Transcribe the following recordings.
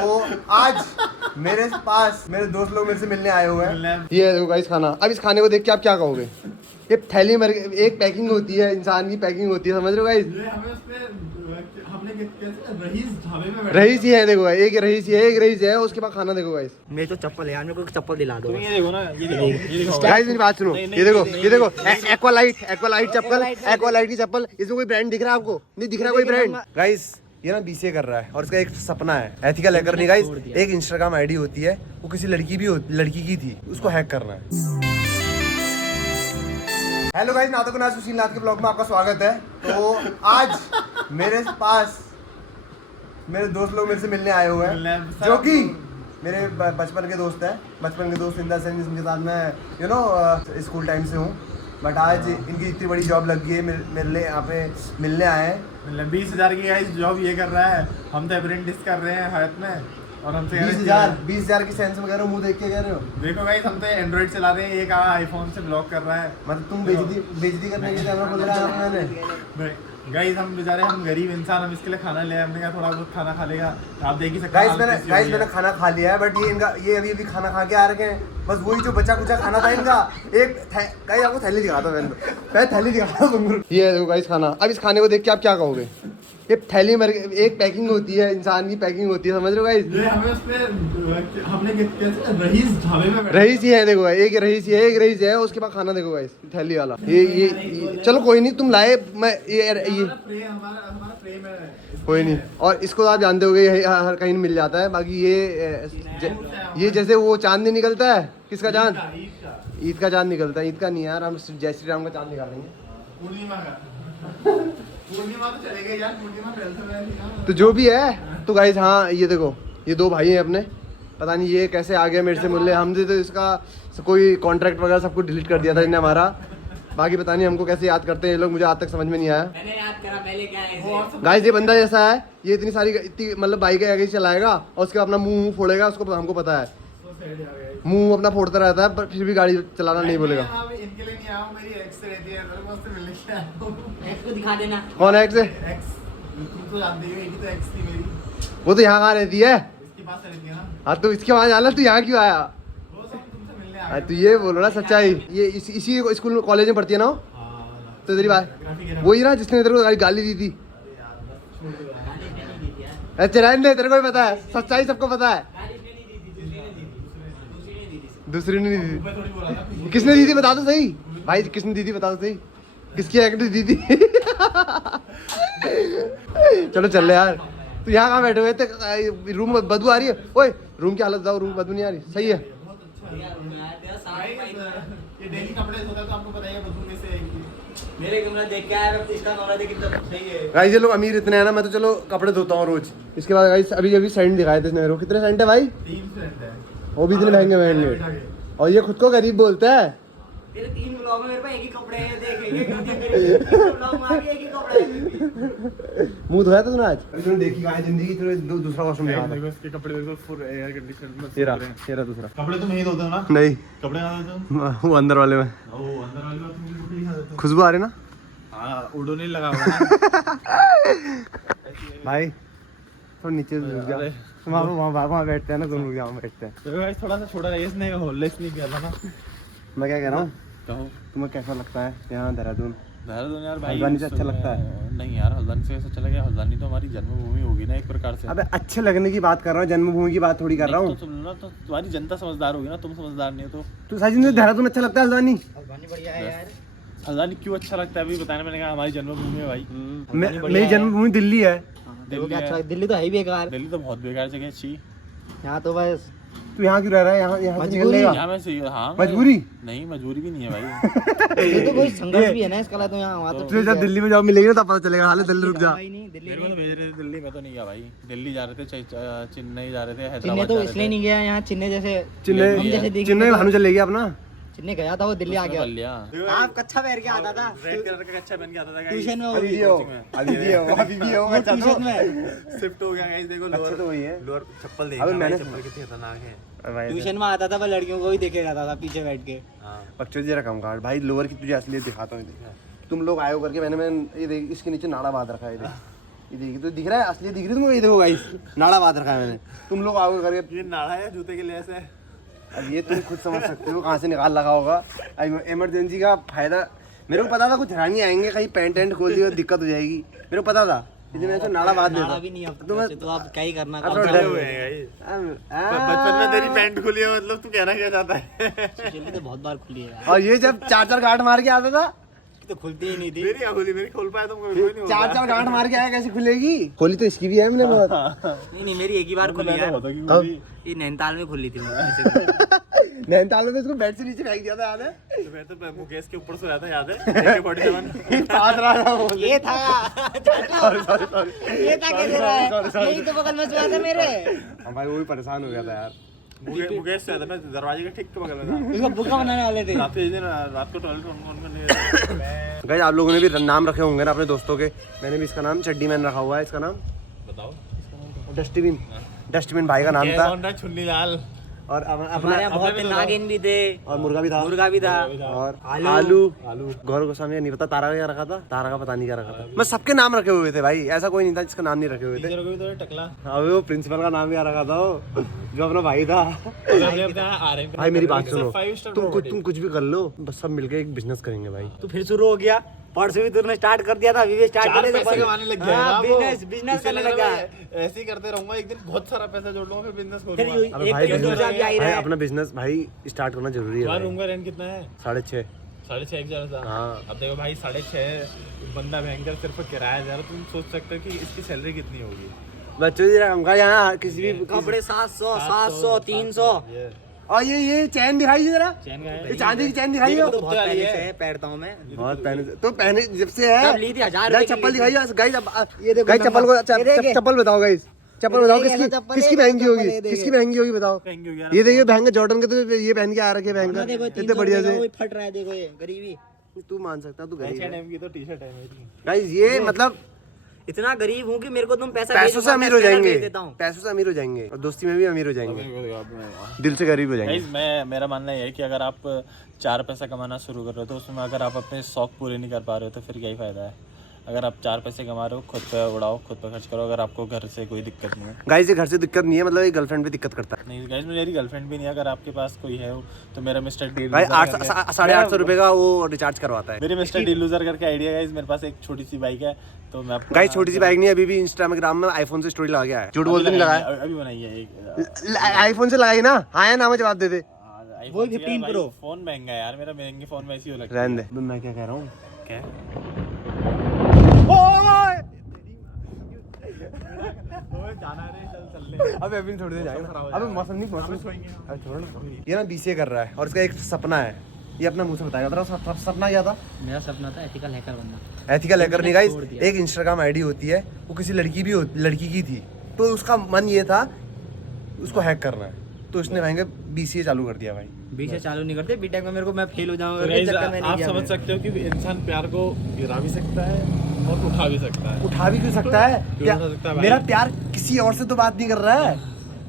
तो आज मेरे पास मेरे दोस्त लोग मेरे से मिलने आए हुए हैं। ये देखो गाइस खाना। अब इस खाने को देख के आप क्या कहोगे? ये थैली में एक पैकिंग होती है, इंसान की पैकिंग होती है, समझ रहे हो गाइस? रईस ही है, देखो एक रईस ही है, एक रईस है, उसके बाद खाना देखो गाइस। मेरे तो चप्पल है यार, मेरे को चप्पल दिला दो। ये देखो ना, ये देखो गाइस मेरी बात सुनो, ये देखो एक्वालाइट चप्पल, एक्वालाइट की चप्पल। इसमें कोई ब्रांड दिख रहा है आपको? नहीं दिख रहा कोई ब्रांड गाइस। ये ना बीसीए कर रहा है और इसका एक सपना है, एथिकल हैकर नहीं गाइस, एक इंस्टाग्राम आईडी होती है, वो किसी लड़की की थी, उसको हैक करना है। हेलो गाइस, नाटक नाथ सुशील नाथ के ब्लॉग में आपका स्वागत है। तो आज मेरे पास मेरे दोस्त लोग मेरे से मिलने आए हुए हैं, जो कि मेरे बचपन के दोस्त हैं। बचपन के दोस्त इन द सेंस जिनके साथ मैं स्कूल टाइम से हूँ, बट आज इनकी इतनी बड़ी जॉब लग गई है, मेरे लिए यहाँ पे मिलने आए हैं। 20,000 की गाइस जॉब ये कर रहा है, हम तो अप्रेंटिस कर रहे हैं हाथ में, और हमसे 20,000 की सेंस में कह रहे हो, मुंह देख के कह रहे हो? देखो गाइस, हम तो एंड्रॉइड चला रहे हैं, ये कहा आईफोन से ब्लॉक कर रहा है। मतलब तुम बेइज्जती करने के कैमरा खोल रहा है मैंने। गाइस हम बेचारे, हम गरीब इंसान, हम इसके लिए खाना ले, हमने कहा थोड़ा बहुत खाना खा लेगा, आप देख ही सकते हैं। गाइस मैंने खाना खा लिया है, बट ये अभी खाना खा के आ रखे हैं। बस वही जो बचा कुचा खाना था इनका। गाइस आपको थैली दिखाता मैं थैली दिखाता हूँ। ये देखो गाइस खाना। अब इस खाने को देख के आप क्या कहोगे? ये थैली में एक पैकिंग होती है, इंसान की पैकिंग होती है, समझ रहे हो गाइस? रईस ही है, देखो एक रईस ही है, एक रईस है, उसके बाद खाना देखो गाइस, थैली वाला। ये चलो कोई नहीं, तुम लाए, मैं ये कोई नहीं। और इसको आप जानते होगे, हर कहीं मिल जाता है। बाकी ये जैसे वो चांद नहीं निकलता है, किसका चांद? ईद का चांद निकलता है। ईद का नहीं यार, हम जय श्री राम का चांद निकालेंगे। तो चलेगा यार, पूर्णिमा तो जो भी है। तो गाइस हाँ, ये देखो, ये दो भाई हैं अपने। पता नहीं ये कैसे आ गया मेरे से मिलने। हमसे तो इसका कोई कॉन्ट्रैक्ट वगैरह सब कुछ डिलीट कर दिया था इन्हें हमारा। बाकी पता नहीं हमको कैसे याद करते हैं ये लोग, मुझे आज तक समझ में नहीं आया। मैंने याद करा पहले क्या है। गाइस ये बंदा जैसा है, ये इतनी मतलब बाइक आगे चलाएगा और उसके बाद अपना मुंह फोड़ेगा, उसको हमको पता है। मुंह अपना फोड़ता रहता है, पर फिर भी गाड़ी चलाना नहीं बोलेगा। इनके लिए नहीं आया, मेरी एक्स रहती है, मस्त मिलने के आया हूं। एक्स को दिखा देना। कौन है एक्स? तुम तो जानते हो, यही तो एक्स थी मेरी। वो तो यहाँ कहाँ रहती है? इसके पास रहती है ना। हाँ तो इसके वहाँ जाना, तू यहाँ क्यों आया? वो सब तुमसे मिलने आया। तो ये बोलो ना सच्चाई। ये इसी स्कूल कॉलेज में पढ़ती है ना? तो तेरी बात वही ना जिसने तेरे को गाली दी थी। अच्छा रहने दे, तेरे को भी पता है, सच्चाई सबको पता है। दूसरी ने नहीं दी। किसने दी थी बता दो सही भाई, किसने दी थी बता दो सही, किसकी एक्ट दी थी? चलो चल रहे यार। तो यहाँ कहाँ बैठे हुए थे? रूम बदबू आ रही है। ओए रूम की हालत बताओ, रूम बदबू नहीं आ रही? सही है। ये डेली कपड़े धोता तो आपको पता ही है बदबू कैसे आएगी। मेरे कमरा देख के आया, इसका कमरा देख कितना सही है। गाइस ये लोग अमीर इतने हैं ना, मैं तो चलो कपड़े धोता हूँ रोज। इसके बाद गाइस अभी सेंट दिखाए थे इसने मेरे को। कितने सेंट है भाई? 3 सेंट है। वो भी इतने महंगे। और ये खुद को गरीब बोलता है। तेरे 3 ब्लॉग में मेरे पास एक ही कपड़े हैं, देख एक ब्लॉग में आगे एक ही कपड़ा है। मुंह धोया था तूने आज? तूने देखी कहाँ है जिंदगी? तूने दूसरा वॉशरूम में देखो इसके कपड़े देखो, फुल एयर कंडीशनर में। तेरा दूसरा कपड़े तुम यही धोते हो ना? नहीं, कपड़े कहाँ धोते हो? वो अंदर वाले में। ओ अंदर वाले में तुम कपड़े कहाँ धोते हो? खुशबू आ रही ना? हाँ, उड़ो नहीं लगा हुआ भाई थोड़ा नीचे रुक जा, वहाँ बैठते हैं ना तुम लोग, यहाँ बैठते हैं। तो गाइस थोड़ा सा छोटा रहिए, इसने होललेस नहीं किया था ना। मैं क्या कह रहा हूँ, कहो। तुम्हें कैसा लगता है यहाँ देहरादून? देहरादून यार भाई, हल्द्वानी से अच्छा लगता है? नहीं यार, हल्द्वानी से ऐसा चला गया। हल्द्वानी तो हमारी जन्मभूमि होगी ना एक प्रकार से। अबे अच्छे लगने की बात कर रहा हूँ, जन्मभूमि की बात थोड़ी कर रहा हूँ। तो सुन लो ना, तो तुम्हारी जनता समझदार होगी ना, तुम समझदार नहीं हो तो सच में देहरादून अच्छा लगता है? हल्द्वानी बढ़िया है यार। हल्द्वानी क्यों अच्छा लगता है अभी बताने, मैंने कहा हमारी जन्मभूमि है भाई। मेरी जन्मभूमि दिल्ली है। दिल्ली तो है ही बेकार। दिल्ली तो बहुत बेकार जगह है। छी, यहाँ तो बस तू यहाँ क्यों रह रहा है? यहाँ से निकल लेगा? यहाँ मैं सही, हाँ मजबूरी नहीं, मजबूरी भी नहीं है भाई। ये तो कोई संघर्ष भी है ना इसका, तो यहाँ वहाँ तो तुझे जब दिल्ली में जॉब मिलेगी ना तब पता चलेगा। हाल दिल्ली रुक जा। मेरे को तो भेज रहे थे दिल्ली, मैं तो नहीं गया भाई। दिल्ली जा रहे थे, चेन्नई जा रहे थे, चिन्ने हैदराबाद तो इसलिए नहीं गया यहाँ। चिन्ने जैसे चिन्नई भानु चलेगी अपना। चिन्ने गया था वो, दिल्ली आ गया। लिया आप कच्चा पहन के आता था, रेड कलर का कच्चा पहन के आता था गाइस। ट्यूशन में वो अभी भी हो ट्यूशन में शिफ्ट हो गया गाइस। देखो लोअर तो वही है। लोअर चप्पल अबे देखा, मैंने चप्पल कितनी खतरनाक है। ट्यूशन में आता था, पर लड़कियों को भी देखे जाता था पीछे बैठ के। हां बच्चों जरा कम काट भाई, लोअर की तुझे असलियत दिखाता हूँ। तुम लोग आए हो करके, मैंने ये देख, इसके नीचे नाड़ा बांध रखा है। ये देखिए तो दिख रहा है, असली दिख रही है तुमको। ये देखो गाइस, नाड़ा बांध रखा है मैंने। तुम लोग आओगे करके, ये नाड़ा है जूते के लिए है। अब ये तुम खुद समझ सकते हो कहाँ से निकाल लगा होगा। इमरजेंसी का फायदा मेरे को पता था, कुछ रानी आएंगे कहीं पैंट एंट खोल दी और दिक्कत हो जाएगी, मेरे को पता था, इसलिए मैंने तो नाड़ा बांध दिया था। भी नहीं अब तो आप क्या ही करना। डरे हुए हैं गाइस। बचपन में तेरी पैंट खुली है, मतलब तू कहना क्या चाहता है? सुशील तो बहुत बार खुली है यार, और ये जब 4-4 गांठ मार के आता था, तो खुलती ही नहीं थी। मेरी क्या खुली? मेरी खोल पाया तुम कोई नहीं। 4-4 गांठ मार के आया, कैसे खुलेगी? खोली तो इसकी भी है मैंने बहुत। नहीं मेरी एक ही बार खुली है, अब ये नैनीताल में खुली थी नैनीताल में इसको बेड से नीचे फेंक दिया था, याद है? तो मैं तो मुकेश के ऊपर सोया था, याद है? AK-47 पास रहा था वो। ये था ये था कैसे रहा है? यही तो बगल में सोया था मेरे। हम भाई वो भी परेशान हो गया था यार। मुकेश सोया था, मैं दरवाजे के ठीक के बगल में था। उसका बुका बनाने वाले थे। रात को टॉयलेट ऑन करने गाइस आप लोगों ने भी नाम रखे होंगे ना अपने दोस्तों के। मैंने भी इसका नाम चड्डी मैन रखा हुआ है। इसका नाम बताओ। डस्टबिन, डस्टबिन भाई का नाम था। छुन्नी लाल। और हमारे यहाँ बहुत नागिन भी थे, और मुर्गा भी था, और आलू गौरव गोस्वामी नहीं पता तारा का क्या रखा था, तारा का पता नहीं क्या रखा था। मैं सबके नाम रखे हुए थे भाई, ऐसा कोई नहीं था जिसका नाम नहीं रखे हुए थे। तो टकला। अबे वो प्रिंसिपल का नाम क्या रखा था वो, जो अपना भाई था। भाई मेरी बात सुनो, तुम कुछ भी कर लो, बस सब मिलके एक बिजनेस करेंगे भाई। तो फिर शुरू हो गया। परसों भी तुमने स्टार्ट कर दिया था, अभी भी स्टार्ट कर पैसे कमाने लग गया ना वो। बिजनेस करने लगा। ऐसे ही करते रहूंगा, एक दिन बहुत सारा पैसा जोड़ लूंगा, फिर बिजनेस फिर खोलूंगा। अबे भाई एक business- दूसरा भी आ ही भाई रहा है। अपना बिजनेस भाई स्टार्ट करना जरूरी है तुम्हारा भाई। रूम का रेंट कितना है? 6.5। 6,500 ज्यादा। हाँ। अब देखो भाई 6,500 बंदा भयंकर सिर्फ किराया जा रहा, तुम सोच सकते हो कि इसकी सैलरी कितनी होगी। बच्चों जी हमका यहाँ किसी भी कपड़े 700 700 300। और ये चैन दिखाई जरा, चैन का ये चांदी की चैन दिखाई हो। तो बहुत पहले से है, पहनता हूं मैं। बहुत पहने तो पहने जब से है। तब ली थी 1000 गाइस रुपए चप्पल की दिखाइए गाइस। ये देखो गाइस चप्पल को ये देखे। चप्पल बताओ गाइस, चप्पल बताओ ये किसकी चप्पल किसकी है, महंगी चप्पल होगी, ये देखे। किसकी महंगी होगी बताओ। ये देखिए महंगे जॉर्डन के, तो ये पहन के आ रखे देखो महंगा, 300 इतने बढ़िया रुपए का से। वही फट रहा है, देखो ये गरीबी। तू मान सकता है, तू गरीब है की तो टी-शर्ट है मेरी। गाइस। ये मतलब इतना गरीब हूँ कि मेरे को तुम पैसा पैसों से अमीर हो जाएंगे, देता हूँ। पैसों से अमीर हो जाएंगे और दोस्ती में भी अमीर हो जाएंगे, दिल से गरीब हो जाएंगे। गाइस मेरा मानना ये है कि अगर आप 4 पैसा कमाना शुरू कर रहे हो तो उसमें अगर आप अपने शौक पूरे नहीं कर पा रहे हो तो फिर क्या ही फायदा है। अगर आप 4 पैसे कमा रहे हो, खुद पे उड़ाओ, खुद पे खर्च करो। अगर आपको घर से कोई दिक्कत नहीं है। गाइस ये घर से दिक्कत नहीं है, मतलब ये गर्लफ्रेंड पे दिक्कत करता है। नहीं गाइस मेरी गर्लफ्रेंड भी नहीं है। अगर आपके पास कोई है तो मेरा मिस्टर डील भाई 850 रुपए का वो रिचार्ज करवाता है। मेरे मिस्टर डील लूजर करके आइडिया गाइस। मेरे पास एक छोटी सी बाइक है, तो मैं आपको गाइस छोटी सी बाइक नहीं, अभी भी इंस्टाग्राम में आईफोन से स्टोरी लगा के आया। झूठ बोलते नहीं लगाया, अभी बनाई है एक आईफोन से लगाई ना। हाँ या ना में जवाब दे दे। वो 15 Pro। फोन महंगा है यार, मेरा महंगे फोन में ऐसी हो लगता रहने दे, मैं क्या कह रहा हूँ। क्या जाना है? चल ले। अबे अभी थोड़ी देर जाएगा ना। अबे मौसम नहीं, मौसम अरे छोड़ ना। ये ना बीसीए कर रहा है और इसका एक सपना है, ये अपना मुंह से बताएगा। तेरा सपना क्या था? मेरा सपना था एथिकल हैकर बनना। एथिकल हैकर नहीं गाइस, छोड़ दिया। एक इंस्टाग्राम आईडी होती है, वो किसी लड़की की थी, तो उसका मन ये था उसको हैक करना है, तो उसने महंगे बीसीए चालू कर दिया भाई। बीच से चालू नहीं करते, बीटेक में मेरे को मैं फेल हो जाऊंगा तो करके guys, चक्कर में नहीं आप गया समझ मैं। सकते हो कि इंसान प्यार को गिरा भी सकता है और उठा भी सकता है। उठा भी क्यों सकता है? क्यों उठा सकता है भाई? मेरा प्यार किसी और से तो बात नहीं कर रहा है,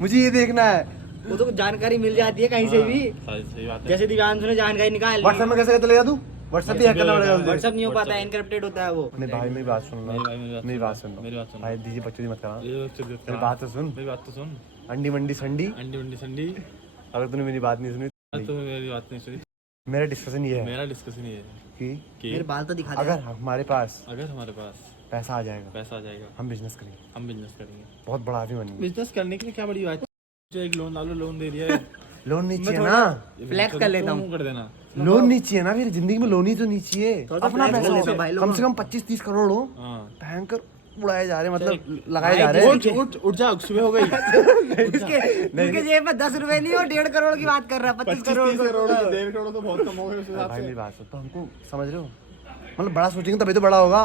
मुझे ये देखना है। वो तो जानकारी मिल जाती है कहीं से भी। सही बात है। जैसे दिव्यांशु ने जानकारी निकाल व्हाट्सएप में कैसे चलेगा तू? व्हाट्सएप भी हैक करना पड़ेगा तुझे। व्हाट्सएप नहीं हो पाता है, एनक्रिप्टेड होता है वो। नहीं भाई मेरी बात सुन लो, मेरी बात सुन मेरी लो बात सुन। भाई, दीजिए बच्चों की मत करना, मेरी मेरी बात तो सुन। सुन। अंडी मंडी संडी, अंडी वंडी संडी। अगर तूने मेरी बात नहीं सुनी तो मेरी बात नहीं सुनी। मेरा डिस्कशन ये है मेरा डिस्कशन ये है कि मेरे बाल तो दिखा दे। अगर हमारे पास अगर हमारे पास पैसा आ जाएगा, पैसा आ जाएगा, हम बिजनेस करेंगे, हम बिजनेस करेंगे। बहुत बड़ा आदमी बनेंगे। बिजनेस करने के लिए क्या बड़ी बात है? जो एक लोन डालो, लोन दे दिया है। लोन नहीं चाहिए ना, फ्लेक्स कर लेता हूँ। कर देना। लोन नहीं चाहिए ना, फिर जिंदगी में लोन ही तो नहीं चाहिए। थोड़ा सा अपना flex कर पैसा लेता हो, भाई, कम से कम 25-30 करोड़ हो, हाँ। भयंकर उड़ाए जा रहे, मतलब लगाए जा रहे हैं। उठ जा, सुबह हो गई। उसके जेब में 10 रुपए नहीं हो, 1.5 करोड़ की बात कर रहा है, 25 करोड़। 1.5 करोड़ तो बहुत कम हो गए उस हिसाब भाई से। मेरी बात सुन, तो हमको समझ रहे हो, मतलब बड़ा सोचेंगे तभी तो बड़ा होगा।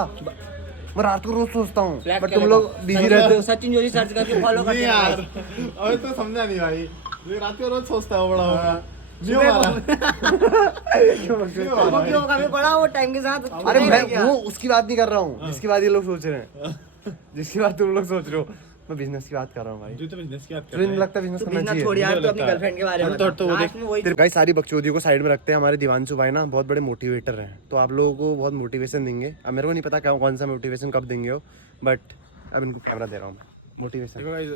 मैं रात को रोज सोचता हूँ, बट तुम लोग बिजी रहते हो। सचिन जोशी सर्च करके फॉलो कर नहीं यार, अबे तो समझा नहीं भाई। ये रात को रोज सोचता है बड़ा होगा। नहीं हो रहा। क्यों कभी पड़ा वो टाइम के साथ। अरे नहीं मैं रह गया। वो उसकी बात नहीं कर रहा हूँ जिसकी बात ये लोग सोच रहे हैं, जिसकी बात तुम लोग सोच रहे हो। मैं बिजनेस की बात कर रहा हूँ भाई। तो बिजनेस की बात कर तुझे रहे नहीं हैं। लगता बिजनेस तू करना बिजनेस चाहिए? छोड़ यार, तू अपनी लगता है। गर्लफ्रेंड के बारे में हम तो बता। वो लास्ट में वही तेरे गाइस सारी बकचोदियों को साइड में रखते हैं। हमारे दिवांशु भाई ना बहुत बड़े मोटिवेटर हैं, तो आप लोगों को बहुत मोटिवेशन देंगे। अब मेरे को नहीं पता क्या कौन सा मोटिवेशन कब देंगे हो, बट अब इनको कैमरा दे रहा हूँ मैं, मोटिवेशन। देखो गाइस,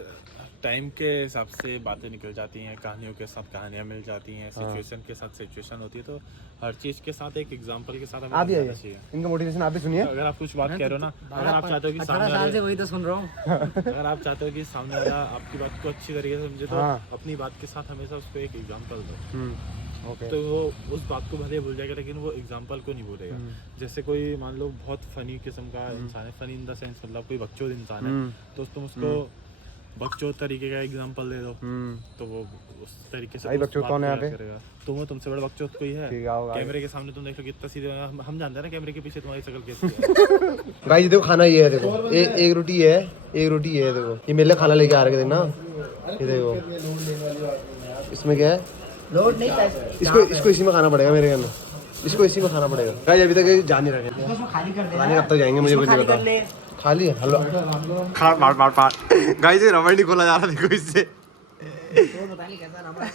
टाइम के हिसाब से बातें निकल जाती हैं, कहानियों के साथ कहानियाँ मिल जाती हैं, सिचुएशन के साथ सिचुएशन होती है, तो हर चीज़ के साथ एक एग्जांपल के साथ हमें आप भी समझना आइए, चाहिए। इनका मोटिवेशन आप भी सुनिए। अगर आप कुछ बात कह रहे हो ना, अगर आप चाहते हो कि 18 साल से वही तो सुन रहा हूँ। अगर आप चाहते हो कि सामने वाला आपकी बात को अच्छी तरीके से समझे, तो हाँ। अपनी बात के साथ हमेशा उसको एक एग्जांपल दो। ओके। तो वो उस बात को भले भूल जाएगा, लेकिन वो एग्जांपल को नहीं भूलेगा। जैसे कोई मान लो बहुत फनी किस्म का इंसान है, फनी इन द सेंस मतलब कोई बकचोद इंसान है, तो तुम उसको बकचोद तरीके का एग्जांपल दे दो, तो वो उस तरीके से भाई बकचोद कौन है यहाँ पे? करेगा। तुम तुमसे बड़ा बकचोद कोई है? ठीक है, आओ, आओ। कैमरे के सामने तुम देख लो कितना सीधे, हम जानते हैं ना कैमरे के पीछे तुम्हारी शक्ल कैसी है। गाइस देखो खाना ये है, देखो एक रोटी है, एक रोटी है, देखो ये मेरे लिए खाना लेके आ रखे थे ना, ये देखो इसमें क्या है, लोड नहीं पैसे इसको इसी में खाना पड़ेगा मेरे घर में, इसको इसी में खाना पड़ेगा। गाइस अभी तक जान नहीं रखे, इसमें खाली कर दे। खाने कब तक जाएंगे मुझे कुछ नहीं खाली कर पता। ले। खाली है, हेलो खा मार गाइस ये रबड़ नहीं खोला जा रहा, देखो इससे। तो बता नहीं कैसा रबड़।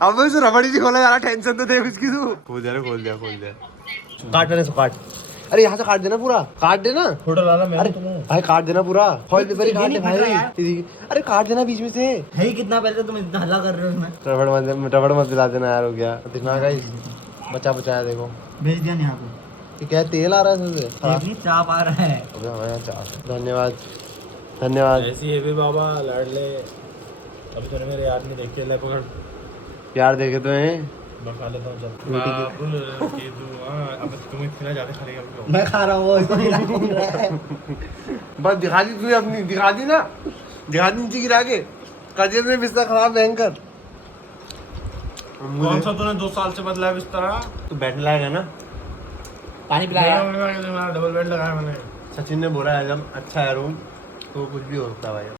अब उसे रबड़ ही नहीं खोला जा रहा, टेंशन तो देख उसकी तू। खोल दिया काट देना, इसको काट। अरे यहाँ से काट देना पूरा, काट देना फोटो डाला मैं अरे भाई काट देना पूरा, फॉइल पेपर ही काट दे भाई। अरे काट देना बीच में से। है ही कितना पैसे तुम इतना हल्ला कर रहे हो उसमें। रबड़ मत दिला देना यार, हो गया दिखना गाइस, बचाया देखो। भेज दिया यहाँ पे। ये क्या तेल आ रहा है इससे? इतनी चाप आ रहा है। अबे हमारे यहाँ चाप। धन्यवाद। ऐसी है भी बाबा लाडले, अभी तूने मेरे याद नहीं देखे, ले पकड़ यार देखे तो हैं, बखा लेता हूँ जब बाबू की दुआ। अब तुम इतना ज्यादा खा लेगा क्यों? मैं खा रहा हूँ वो इसको नहीं रहा है। बस दिखा दी तूने अपनी, दिखा दी नीचे गिरा के, कजर में बिस्तर खराब भयंकर। कौन सा तूने 2 साल से बदला है बिस्तर? तू बैठने लायक है ना? पानी पिलाया। डबल बेड लगाया मैंने। सचिन ने बोला है जब अच्छा है रूम तो कुछ भी हो सकता है भाई।